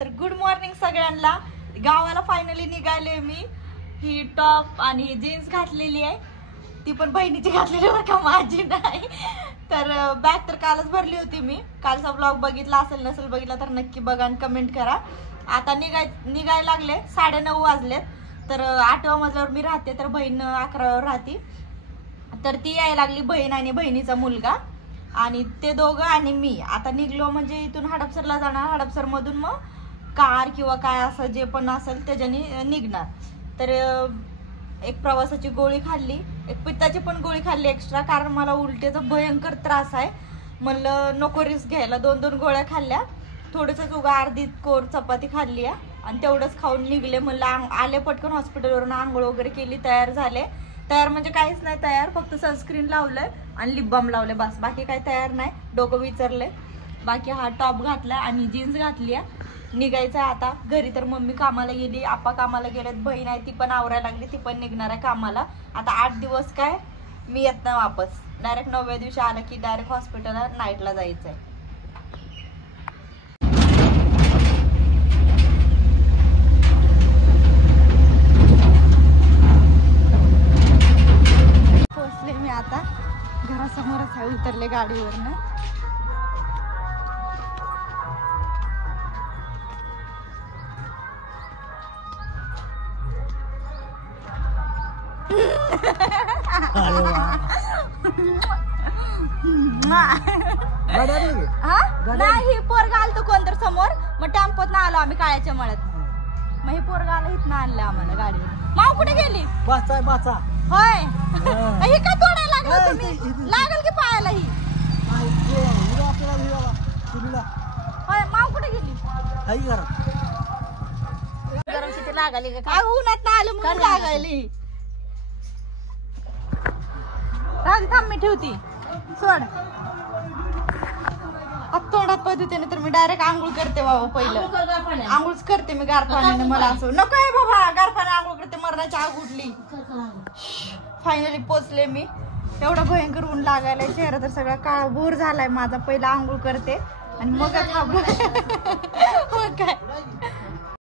तर good morning सगळ्यांना। गावाला फायनली निघाले मी। ही टॉप आणि जीन्स घातलेली आहे, ती पण बहिणीची घातलेली बरं का, माझी नाही। तर बॅग तर कालच भरली होती मी। कालचा ब्लॉग बघितला असेल, नसेल बघितला तर नक्की बघा आणि कमेंट करा। आता निघायला लागले, 9:30 वाजलेत। तर 8व्या मजल्यावर मी राहते, तर बहीण 11व्यावर राहते। तर ती यायला लागली, बहीण आणि बहिणीचा मुलगा आणि ते दोघं आणि मी। आता निघलो म्हणजे इथून हडपसरला जाणार, हडपसर मधून मग कार किंवा काय असं जे पण असेल त्याच्याने निघणार। तर एक प्रवासाची गोळी खाल्ली, एक पित्ताची पण गोळी खाल्ली एक्स्ट्रा, कारण मला उलटीचा भयंकर त्रास आहे। म्हणलं नको रिस्क घ्यायला, 2 गोळ्या खाल्ल्या, थोडंसंच उगा अर्धी कोर चपाती खाल्ली आहे आणि तेवढंच खाऊन निघले। म्हणलं आले पटकन हॉस्पिटलवरून, आंघोळ वगैरे केली, तयार झाले। तयार म्हणजे काहीच नाही तयार, फक्त सनस्क्रीन लावलंय आणि लिप बाम लावले, बस। बाकी काही तयार नाही, डोकं विचारलंय। बाकी हा टॉप घातलाय आणि जीन्स घातली आहे, निघायचं आता घरी। तर मम्मी कामाला गेली, आप्पा कामाला गेलेत, बहीण आहे ती पण आवरायला लागली, ती पण निघणार आहे कामाला। आता 8 दिवस काय मी येत नाही वापस, डायरेक्ट 9व्या दिवशी आलं की डायरेक्ट हॉस्पिटलला नाईटला जायचंय। पोहोचले मी आता, घरासमोरच आहे, उतरले गाडीवरनं। नाही, पोरगा आलतो कोणतर समोर, मग टेम्पोत ना आलो आम्ही काळ्याच्या मळ्यात। मग हे पोरगा आला, इथनं आणलं आम्हाला गाडीवर। माव कुठे गेली? बाचा होय, ही का तोडायला लागलं तुम्ही? लागल की पायाला ही? होय, माव कुठे गेली? गरम किती लागली का काय? उन्हात ना आलं म्हणून लागायली। राहू दे, थांब मी ठेवती, सोड। तोंडात पद्धतीने तर मी डायरेक्ट आंघोळ करते बाबा, पहिलं आंघोळच करते मी गार पाण्याने। मला असं नको आहे बाबा, गार पाण्याने आंघोळ करते, मरणाची आग उठली। फायनली पोचले मी, एवढा भयंकर ऊन लागायला, चेहरा तर सगळा काळा भोर झालाय माझा। पहिला आंघोळ करते आणि मग काय